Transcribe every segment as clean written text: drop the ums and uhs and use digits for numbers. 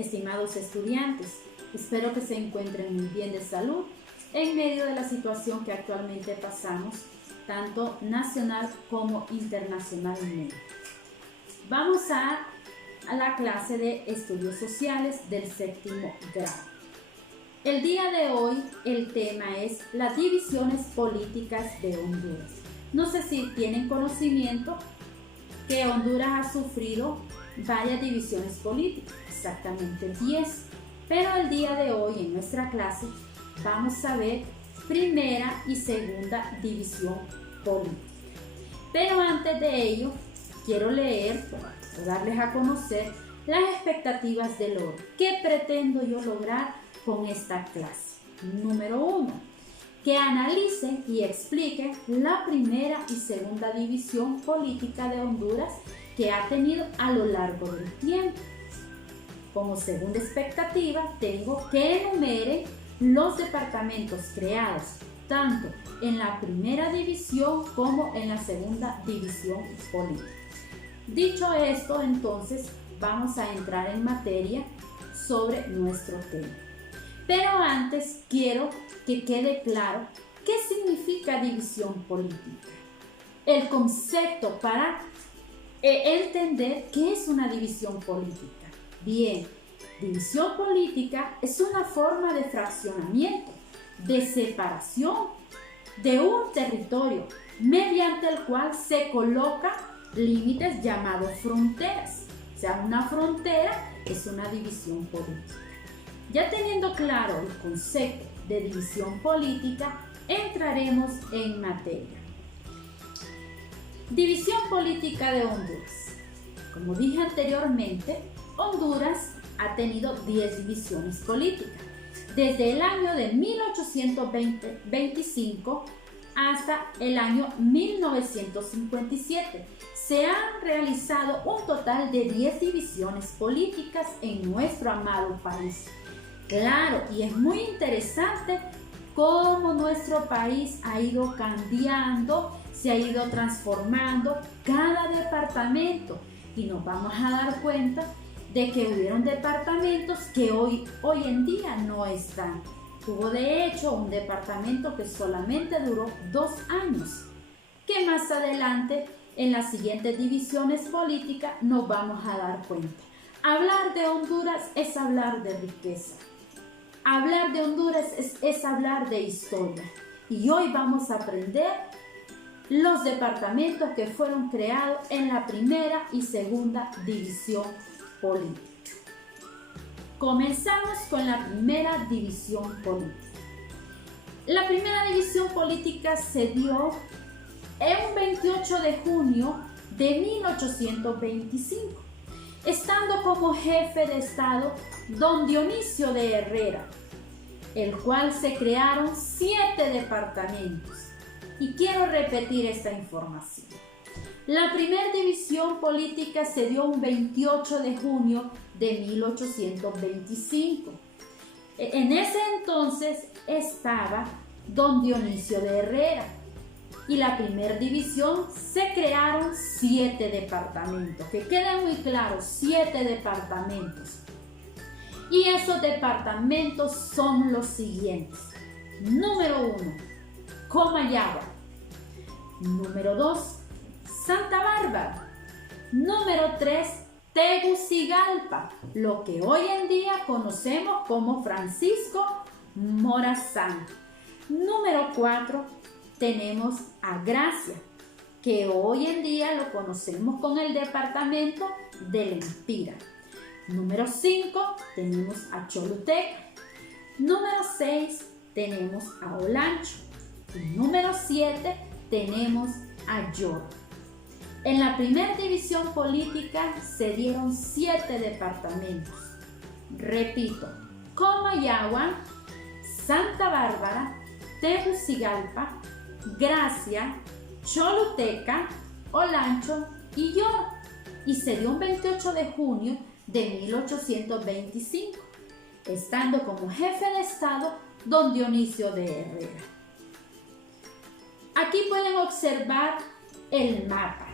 estimados estudiantes. Espero que se encuentren muy bien de salud en medio de la situación que actualmente pasamos, tanto nacional como internacionalmente. Vamos a la clase de estudios sociales del séptimo grado. El día de hoy el tema es las divisiones políticas de Honduras. No sé si tienen conocimiento que Honduras ha sufrido varias divisiones políticas, exactamente 10. Pero el día de hoy en nuestra clase vamos a ver primera y segunda división política. Pero antes de ello, quiero leer para darles a conocer las expectativas de logro. ¿Qué pretendo yo lograr con esta clase? Número 1, que analice y explique la primera y segunda división política de Honduras que ha tenido a lo largo del tiempo. Como segunda expectativa, tengo que enumere los departamentos creados tanto en la primera división como en la segunda división política. Dicho esto, entonces vamos a entrar en materia sobre nuestro tema. Pero antes quiero que quede claro qué significa división política. El concepto para entender qué es una división política. Bien, división política es una forma de fraccionamiento, de separación de un territorio mediante el cual se colocan límites llamados fronteras. O sea, una frontera es una división política. Ya teniendo claro el concepto de división política, entraremos en materia. División política de Honduras. Como dije anteriormente, Honduras ha tenido 10 divisiones políticas. Desde el año de 1825 hasta el año 1957 se han realizado un total de 10 divisiones políticas en nuestro amado país. Claro, y es muy interesante cómo nuestro país ha ido cambiando, se ha ido transformando cada departamento y nos vamos a dar cuenta de que hubieron departamentos que hoy en día no están. Hubo de hecho un departamento que solamente duró 2 años, que más adelante en las siguientes divisiones políticas nos vamos a dar cuenta. Hablar de Honduras es hablar de riqueza. Hablar de Honduras es hablar de historia. Y hoy vamos a aprender los departamentos que fueron creados en la primera y segunda división política. Comenzamos con la primera división política. La primera división política se dio en 28 de junio de 1825, estando como jefe de Estado don Dionisio de Herrera, el cual se crearon 7 departamentos. Y quiero repetir esta información. La primera división política se dio un 28 de junio de 1825. En ese entonces estaba don Dionisio de Herrera y la primera división se crearon 7 departamentos. Que quede muy claro, 7 departamentos. Y esos departamentos son los siguientes. Número 1, Comayagua. Número 2, Santa Bárbara. Número 3, Tegucigalpa, lo que hoy en día conocemos como Francisco Morazán. Número 4, tenemos a Gracia, que hoy en día lo conocemos con el departamento de Lempira. Número 5, tenemos a Choluteca. Número 6, tenemos a Olancho. Y número 7, tenemos a Yorba. En la primera división política se dieron 7 departamentos. Repito, Comayagua, Santa Bárbara, Tegucigalpa, Gracia, Choluteca, Olancho y Yorba. Y se dio un 28 de junio de 1825, estando como jefe de Estado don Dionisio de Herrera. Aquí pueden observar el mapa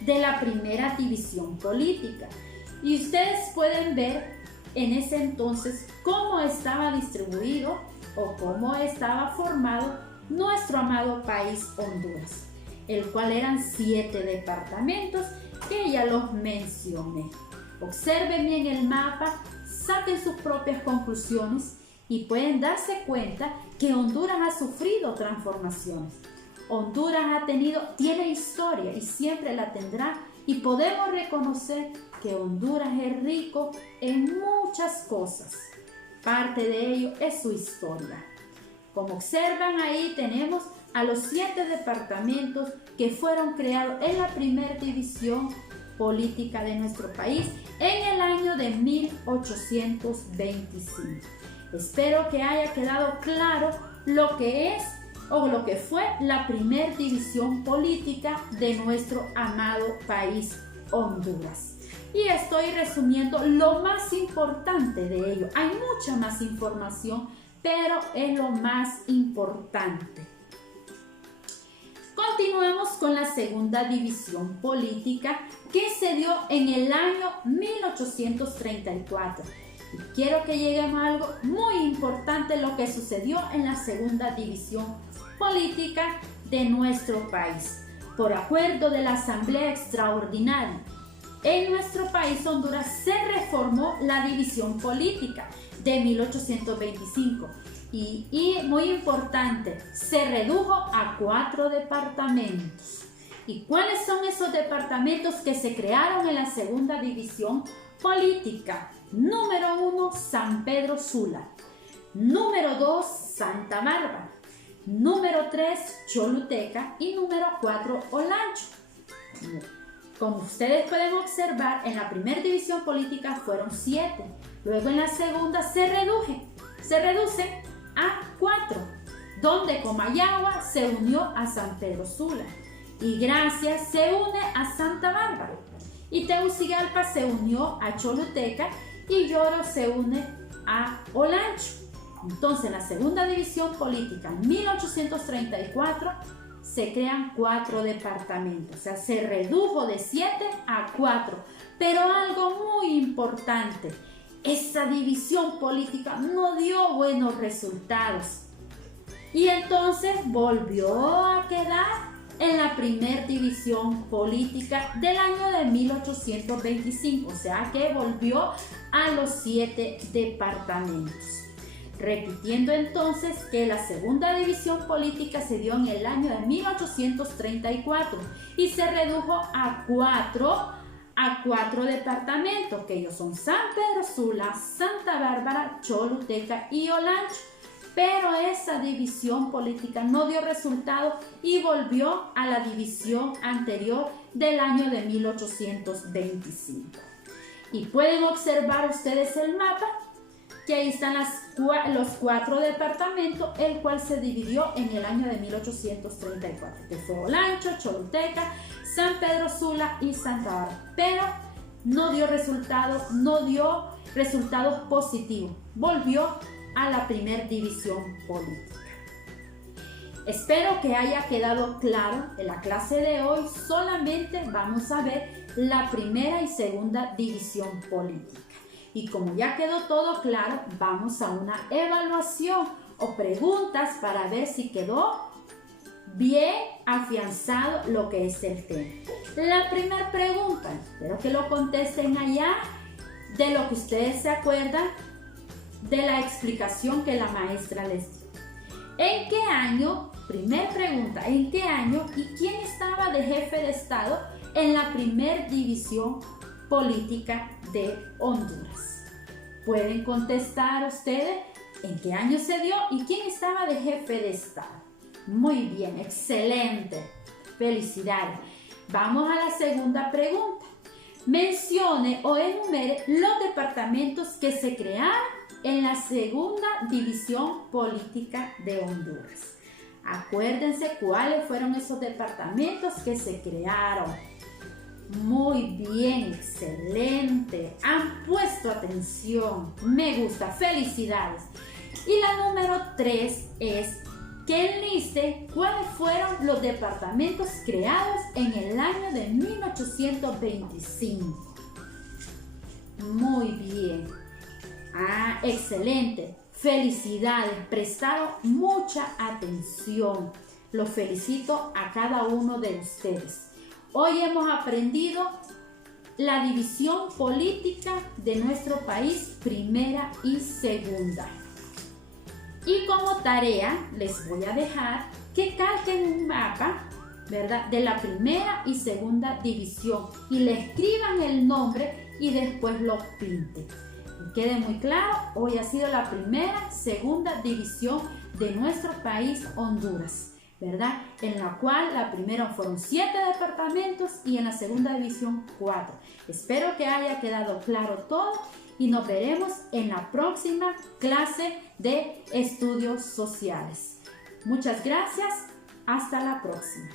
de la primera división política y ustedes pueden ver en ese entonces cómo estaba distribuido o cómo estaba formado nuestro amado país Honduras, el cual eran 7 departamentos que ya los mencioné. Observen bien el mapa, saquen sus propias conclusiones y pueden darse cuenta que Honduras ha sufrido transformaciones. Honduras tiene historia y siempre la tendrá, y podemos reconocer que Honduras es rico en muchas cosas. Parte de ello es su historia. Como observan ahí tenemos a los 7 departamentos que fueron creados en la primera división política de nuestro país en el año de 1825. Espero que haya quedado claro lo que es o lo que fue la primera división política de nuestro amado país Honduras. Y estoy resumiendo lo más importante de ello. Hay mucha más información, pero es lo más importante. Continuemos con la segunda división política que se dio en el año 1834. Y quiero que lleguemos a algo muy importante, lo que sucedió en la segunda división política de nuestro país. Por acuerdo de la Asamblea Extraordinaria, en nuestro país Honduras se reformó la división política de 1825 y muy importante, se redujo a 4 departamentos. ¿Y cuáles son esos departamentos que se crearon en la segunda división política? Número 1, San Pedro Sula. Número 2, Santa Bárbara. Número 3, Choluteca. Y número 4, Olancho. Como ustedes pueden observar, en la primera división política fueron 7. Luego en la segunda se reduce a 4, donde Comayagua se unió a San Pedro Sula y Gracia se une a Santa Bárbara y Tegucigalpa se unió a Choluteca y Lloro se une a Olancho. Entonces en la segunda división política en 1834 se crean 4 departamentos, o sea, se redujo de 7 a 4, pero algo muy importante, esa división política no dio buenos resultados y entonces volvió a quedar en la primera división política del año de 1825, o sea que volvió a los 7 departamentos. Repitiendo entonces que la segunda división política se dio en el año de 1834 y se redujo a 4 departamentos, que ellos son San Pedro Sula, Santa Bárbara, Choluteca y Olancho. Pero esa división política no dio resultado y volvió a la división anterior del año de 1825. Y pueden observar ustedes el mapa, que ahí están los 4 departamentos, el cual se dividió en el año de 1834, que fue Olancho, Choluteca, San Pedro Sula y Santa Bárbara. Pero no dio resultados positivos. Volvió a la primera división política. Espero que haya quedado claro. En la clase de hoy solamente vamos a ver la primera y segunda división política. Y como ya quedó todo claro, vamos a una evaluación o preguntas para ver si quedó bien afianzado lo que es el tema. La primera pregunta, espero que lo contesten allá, de lo que ustedes se acuerdan de la explicación que la maestra les dio. ¿En qué año? Primera pregunta, ¿en qué año y quién estaba de jefe de Estado en la primera división política de Honduras? Pueden contestar ustedes en qué año se dio y quién estaba de jefe de Estado. Muy bien, excelente, felicidades. Vamos a la segunda pregunta. Mencione o enumere los departamentos que se crearon en la segunda división política de Honduras. Acuérdense cuáles fueron esos departamentos que se crearon. Muy bien, excelente. Han puesto atención. Me gusta, felicidades. Y la número 3 es que enliste cuáles fueron los departamentos creados en el año de 1825. Muy bien. Ah, excelente. Felicidades, prestaron mucha atención. Los felicito a cada uno de ustedes. Hoy hemos aprendido la división política de nuestro país, primera y segunda. Y como tarea les voy a dejar que calquen un mapa, ¿verdad?, de la primera y segunda división y le escriban el nombre y después lo pinten. Y quede muy claro, hoy ha sido la primera, segunda división de nuestro país, Honduras, ¿verdad? En la cual la primera fueron 7 departamentos y en la segunda división 4. Espero que haya quedado claro todo y nos veremos en la próxima clase de estudios sociales. Muchas gracias. Hasta la próxima.